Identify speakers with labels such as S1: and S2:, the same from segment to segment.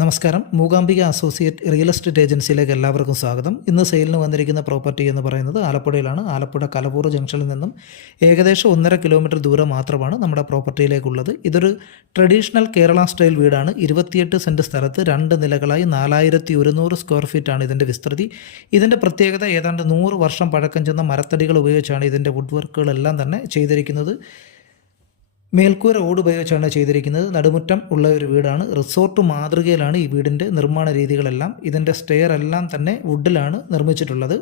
S1: നമസ്കാരം. Mookambika associate real estate ഏജൻസിയിലേക്ക് എല്ലാവർക്കും സ്വാഗതം. ഇന്ന് സെയിലിന് വന്നിരിക്കുന്ന പ്രോപ്പർട്ടി എന്ന് പറയുന്നത് ആലപ്പുഴയിലാണ്. ആലപ്പുഴ കലവൂർ ജംഗ്ഷനിൽ നിന്നും ഏകദേശം ഒന്നര കിലോമീറ്റർ ദൂരം മാത്രമാണ് നമ്മുടെ പ്രോപ്പർട്ടിയിലേക്കുള്ളത്. ഇതൊരു ട്രഡീഷണൽ കേരള സ്റ്റൈൽ വീടാണ്. ഇരുപത്തിയെട്ട് സെന്റ് സ്ഥലത്ത് രണ്ട് നിലകളായി നാലായിരത്തി ഒരുന്നൂറ് സ്ക്വയർ ആണ് ഇതിന്റെ വിസ്തൃതി. ഇതിന്റെ പ്രത്യേകത ഏതാണ്ട് നൂറ് വർഷം പഴക്കം ചെന്ന മരത്തടികൾ ഉപയോഗിച്ചാണ് ഇതിന്റെ വുഡ് വർക്കുകളെല്ലാം തന്നെ ചെയ്തിരിക്കുന്നത്. മേൽക്കൂര ഓട് ഉപയോഗിച്ചാണ് ചെയ്തിരിക്കുന്നത്. നടുമുറ്റം ഉള്ള ഒരു വീടാണ്. റിസോർട്ട് മാതൃകയിലാണ് ഈ വീടിന്റെ നിർമ്മാണ രീതികളെല്ലാം. ഇതിന്റെ സ്റ്റെയർ എല്ലാം തന്നെ വുഡിലാണ് നിർമ്മിച്ചിട്ടുള്ളത്.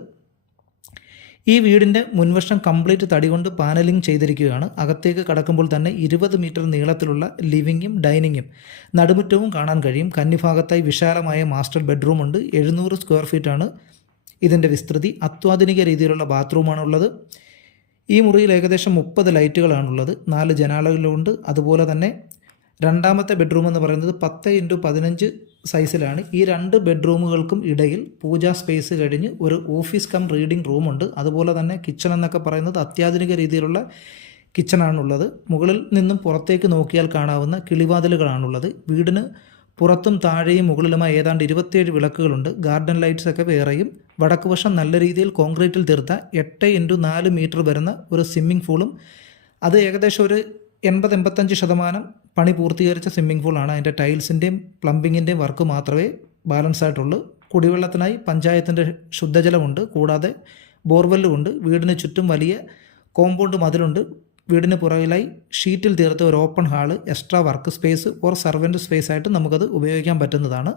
S1: ഈ വീടിന്റെ മുൻവശം കംപ്ലീറ്റ് തടി കൊണ്ട് പാനലിംഗ് ചെയ്തിരിക്കുകയാണ്. അകത്തേക്ക് കടക്കുമ്പോൾ തന്നെ ഇരുപത് മീറ്റർ നീളത്തിലുള്ള ലിവിങ്ങും ഡൈനിങ്ങും നടുമുറ്റവും കാണാൻ കഴിയും. കന്നിഭാഗത്തായി വിശാലമായ മാസ്റ്റർ ബെഡ്റൂം ഉണ്ട്. എഴുന്നൂറ് സ്ക്വയർ ഫീറ്റാണ് ഇതിന്റെ വിസ്തൃതി. അത്യാധുനിക രീതിയിലുള്ള ബാത്റൂമാണുള്ളത് ഈ മുറിയിൽ ഏകദേശം മുപ്പത് ലൈറ്റുകളാണുള്ളത്. നാല് ജനാലകളുണ്ട്. അതുപോലെ തന്നെ രണ്ടാമത്തെ ബെഡ്റൂം എന്ന് പറയുന്നത് പത്ത് ഇന്റു പതിനഞ്ച് സൈസിലാണ്. ഈ രണ്ട് ബെഡ്റൂമുകൾക്കും ഇടയിൽ പൂജാ സ്പേസ് കഴിഞ്ഞ് ഒരു ഓഫീസ് കം റീഡിംഗ് റൂമുണ്ട്. അതുപോലെ തന്നെ കിച്ചൺ എന്നൊക്കെ പറയുന്നത് അത്യാധുനിക രീതിയിലുള്ള കിച്ചണാണുള്ളത്. മുകളിൽ നിന്നും പുറത്തേക്ക് നോക്കിയാൽ കാണാവുന്ന കിളിവാതിലുകളാണുള്ളത്. വീടിന് പുറത്തും താഴെയും മുകളിലുമായി ഏതാണ്ട് ഇരുപത്തിയേഴ് വിളക്കുകളുണ്ട്. ഗാർഡൻ ലൈറ്റ്സ് ഒക്കെ വേറെയും വടക്കുവശം നല്ല രീതിയിൽ കോൺക്രീറ്റിൽ തീർത്ത എട്ട് ഇന്റു നാല് മീറ്റർ വരുന്ന ഒരു സ്വിമ്മിംഗ് പൂളും. അത് ഏകദേശം ഒരു എൺപത് എൺപത്തഞ്ച് ശതമാനം പണി പൂർത്തീകരിച്ച സ്വിമ്മിംഗ് പൂളാണ്. അതിന്റെ ടൈൽസിന്റെയും പ്ലംബിങ്ങിന്റെയും വർക്ക് മാത്രമേ ബാലൻസ് ആയിട്ടുള്ളൂ. കുടിവെള്ളത്തിനായി പഞ്ചായത്തിന്റെ ശുദ്ധജലമുണ്ട്. കൂടാതെ ബോർവെല്ലുമുണ്ട് വീടിന് ചുറ്റും വലിയ കോമ്പൗണ്ട് മതിലുണ്ട് വീടിന് പുറകിലായി ഷീറ്റിൽ തീർത്ത ഒരു open hall extra work space or servant space ആയിട്ട് നമുക്കത് ഉപയോഗിക്കാൻ പറ്റുന്നതാണ്.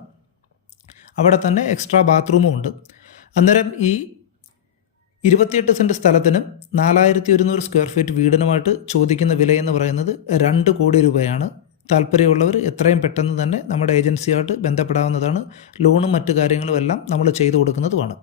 S1: അവിടെ തന്നെ എക്സ്ട്രാ ബാത്റൂമും ഉണ്ട്. അന്നേരം ഈ ഇരുപത്തിയെട്ട് സെന്റ് സ്ഥലത്തിനും നാലായിരത്തി ഒരുന്നൂറ് സ്ക്വയർ ഫീറ്റ് വീടിനുമായിട്ട് ചോദിക്കുന്ന വിലയെന്ന് പറയുന്നത് രണ്ട് കോടി രൂപയാണ്. താല്പര്യമുള്ളവർ എത്രയും പെട്ടെന്ന് തന്നെ നമ്മുടെ ഏജൻസിയായിട്ട് ബന്ധപ്പെടാവുന്നതാണ്. ലോണും മറ്റു കാര്യങ്ങളും എല്ലാം നമ്മൾ ചെയ്തു കൊടുക്കുന്നതുമാണ്.